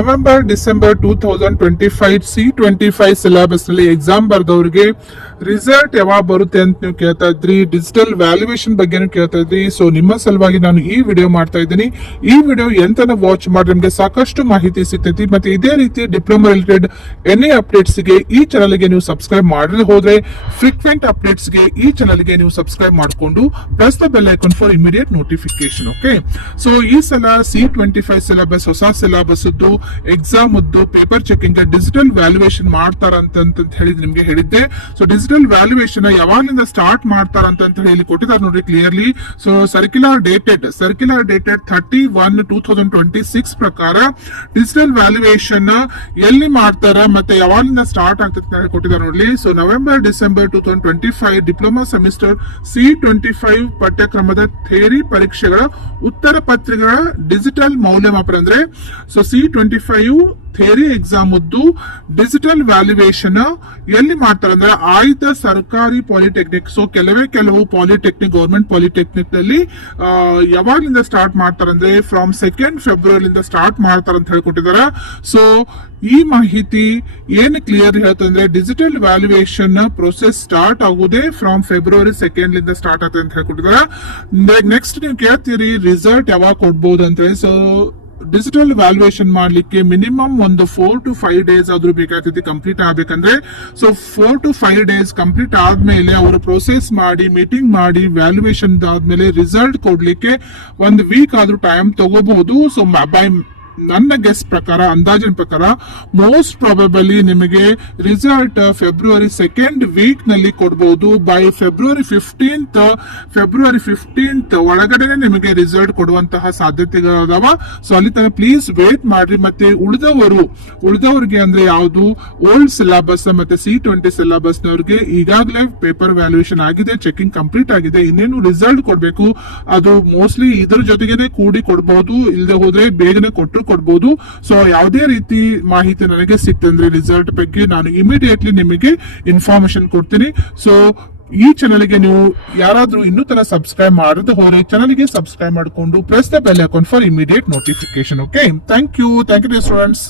November December 2025 C25 syllabus ನಲ್ಲಿ exam ಬರ್ದವ್ರಿಗೆ result ಯಾವಾಗ ಬರುತ್ತೆ ಅಂತ ನೀವು ಕೇಳ್ತಾ ಇದ್ರಿ. ಡಿಜಿಟಲ್ ವ್ಯಾಲ್ಯೂಯೇಷನ್ ಬಗ್ಗೆನೂ ಕೇಳ್ತಾ ಇದ್ರಿ. ಸೊ ನಿಮ್ಮ ಸಲುವಾಗಿ ನಾನು ಈ ವಿಡಿಯೋ ಮಾಡ್ತಾ ಇದ್ದೀನಿ. ಈ ವಿಡಿಯೋ ಎಂತನ ವಾಚ್ ಮಾಡಿ ನಿಮಗೆ ಸಾಕಷ್ಟು ಮಾಹಿತಿ ಸಿಗ್ತೈತಿ. ಮತ್ತೆ ಇದೇ ರೀತಿ ಡಿಪ್ಲೊಮಾ ರಿಲೇಟೆಡ್ ಎನಿ ಅಪ್ಡೇಟ್ಸ್ ಗೆ ಈ ಚಾನಲ್ ಗೆ ನೀವು ಸಬ್ಸ್ಕ್ರೈಬ್ ಮಾಡದೆ ಹೋದ್ರೆ ಫ್ರೀಕ್ವೆಂಟ್ ಅಪ್ಡೇಟ್ಸ್ ಗೆ ಈ ಚಾನಲ್ ಗೆ ನೀವು ಸಬ್ಸ್ಕ್ರೈಬ್ ಮಾಡಿಕೊಂಡು press the bell icon for immediate notification. Okay, so ಈ ಸಲ C25 ಸಿಲೆಬಸ್ ಹೊಸ syllabus exam paper checking digital valuation ಮಾಡ್ತಾರ ಅಂತ ಹೇಳಿ ನಿಮ್ಗೆ ಹೇಳಿದ್ದೆ. ಸೊ ಡಿಜಿಟಲ್ ವ್ಯಾಲ್ಯೂಯೇಷನ್ ಯಾವಾಗಲಿಂದ ಸ್ಟಾರ್ಟ್ ಮಾಡ್ತಾರ ಅಂತ ಹೇಳಿ ಕೊಟ್ಟಿದ್ದಾರೆ ನೋಡ್ರಿ ಕ್ಲಿಯರ್ಲಿ. ಸೊ ಸರ್ಕ್ಯುಲರ್ ಡೇಟೆಡ್ 31/2026 ಪ್ರಕಾರ ಡಿಜಿಟಲ್ ವ್ಯಾಲ್ಯೂಯೇಷನ್ ಎಲ್ಲಿ ಮಾಡ್ತಾರ ಮತ್ತೆ ಯಾವಾಗಲಿಂದ ಸ್ಟಾರ್ಟ್ ಆಗ್ತದೆ ಅಂತ ಹೇಳಿ ಕೊಟ್ಟಿದ್ದಾರೆ ನೋಡ್ಲಿ. So November December 2025 diploma semester C25 ಪಠ್ಯಕ್ರಮದ ಥಿಯರಿ ಪರೀಕ್ಷೆಗಳ ಉತ್ತರ ಪತ್ರಿಕೆಗಳ ಡಿಜಿಟಲ್ ಮೌಲ್ಯಮಾಪನ ಅಂದ್ರೆ so C25 theory exam digital valuation ಎಲ್ಲಿ ಮಾಡ್ತಾರೆ ಅಂದ್ರೆ ಆಯ್ದ ಸರ್ಕಾರಿ ಪಾಲಿಟೆಕ್ನಿಕ್. ಸೊ ಕೆಲವು ಪಾಲಿಟೆಕ್ನಿಕ್ ಗೌರ್ಮೆಂಟ್ ಪಾಲಿಟೆಕ್ನಿಕ್ ನಲ್ಲಿ ಯಾವಾಗಲಿಂದ ಸ್ಟಾರ್ಟ್ ಮಾಡ್ತಾರೆ ಅಂದ್ರೆ ಫ್ರಮ್ 2 ಫೆಬ್ರವರಿಯಿಂದ ಸ್ಟಾರ್ಟ್ ಮಾಡ್ತಾರೆ ಅಂತ ಹೇಳ್ಕೊಟ್ಟಿದ್ದಾರೆ. ಸೊ ಈ ಮಾಹಿತಿ ಏನು ಕ್ಲಿಯರ್ ಹೇಳ್ತಂದ್ರೆ ಡಿಜಿಟಲ್ ವ್ಯಾಲ್ಯೂಯೇಷನ್ ಪ್ರೊಸೆಸ್ ಸ್ಟಾರ್ಟ್ ಆಗುದೇ ಫ್ರಮ್ ಫೆಬ್ರವರಿ 2 ಸ್ಟಾರ್ಟ್ ಆಗುತ್ತೆ ಅಂತ ಹೇಳ್ಕೊಟ್ಟಿದ್ದಾರೆ. ನೆಕ್ಸ್ಟ್ ನೀವು ಕೇಳ್ತೀರಿ ರಿಸಲ್ಟ್ ಯಾವಾಗ ಕೊಡ್ಬೋದು ಅಂತ. ಸೊ ಡಿಜಿಟಲ್ ವ್ಯಾಲ್ಯೂಯೇಷನ್ ಮಾಡ್ಲಿಕ್ಕೆ ಮಿನಿಮಮ್ ಒಂದು 4 to 5 days ಆದ್ರೂ ಬೇಕಾಗ್ತೈತಿ ಕಂಪ್ಲೀಟ್ ಆಗ್ಬೇಕಂದ್ರೆ. ಸೊ 4 to 5 days ಕಂಪ್ಲೀಟ್ ಆದ್ಮೇಲೆ ಅವರು ಪ್ರೊಸೆಸ್ ಮಾಡಿ ಮೀಟಿಂಗ್ ಮಾಡಿ ವ್ಯಾಲ್ಯೂಯೇಷನ್ ಆದ್ಮೇಲೆ ರಿಸಲ್ಟ್ ಕೊಡ್ಲಿಕ್ಕೆ 1 week ಆದ್ರೂ ಟೈಮ್ ತಗೋಬಹುದು. ಸೊ ಬೈ ನನ್ನ ಗೆಸ್ ಪ್ರಕಾರ ಅಂದಾಜಿನ ಪ್ರಕಾರ ಮೋಸ್ಟ್ ಪ್ರಾಬಬಲಿ ನಿಮಗೆ ರಿಸಲ್ಟ್ ಫೆಬ್ರವರಿ 2nd ವೀಕ್ ನಲ್ಲಿ ಕೊಡಬಹುದು. ಬೈ ಫೆಬ್ರವರಿ 15th ಒಳಗಡೆನೆ ನಿಮಗೆ ರಿಸಲ್ಟ್ ಕೊಡುವಂತಹ ಸಾಧ್ಯತೆಗಳದಾವ. ಸೊ ಅಲ್ಲಿ ತನಕ ಪ್ಲೀಸ್ ವೇಟ್ ಮಾಡ್ರಿ. ಮತ್ತೆ ಉಳಿದವರಿಗೆ ಅಂದ್ರೆ ಯಾವುದು ಓಲ್ಡ್ ಸಿಲೆಬಸ್ ಮತ್ತೆ C20 ಸಿಲೆಬಸ್ ನವರಿಗೆ ಈಗಾಗಲೇ ಪೇಪರ್ ವ್ಯಾಲ್ಯೂಯೇಷನ್ ಆಗಿದೆ, ಚೆಕಿಂಗ್ ಕಂಪ್ಲೀಟ್ ಆಗಿದೆ. ಇನ್ನೇನು ರಿಸಲ್ಟ್ ಕೊಡ್ಬೇಕು ಅದು ಮೋಸ್ಟ್ಲಿ ಇದ್ರ ಜೊತೆಗೇನೆ ಕೂಡಿ ಕೊಡಬಹುದು, ಇಲ್ಲದೆ ಹೋದ್ರೆ ಬೇಗನೆ ಕೊಡಬಹುದು. ಸೊ ಯಾವುದೇ ರೀತಿ ಮಾಹಿತಿ ನನಗೆ ಸಿಕ್ತಂದ್ರೆ ರಿಸಲ್ಟ್ ಬಗ್ಗೆ ನಾನು ಇಮಿಡಿಯೇಟ್ಲಿ ನಿಮಗೆ ಇನ್ಫಾರ್ಮೇಶನ್ ಕೊಡ್ತೀನಿ. ಸೊ ಈ ಚಾನಲ್ಗೆ ನೀವು ಯಾರಾದ್ರೂ ಇನ್ನೂ ತರ ಸಬ್ಸ್ಕ್ರೈಬ್ ಮಾಡದೆ ಹೋದ್ರೆ ಚಾನಲ್ಗೆ ಸಬ್ಸ್ಕ್ರೈಬ್ ಮಾಡಿಕೊಂಡು press the bell icon for immediate notification. Okay, thank you students.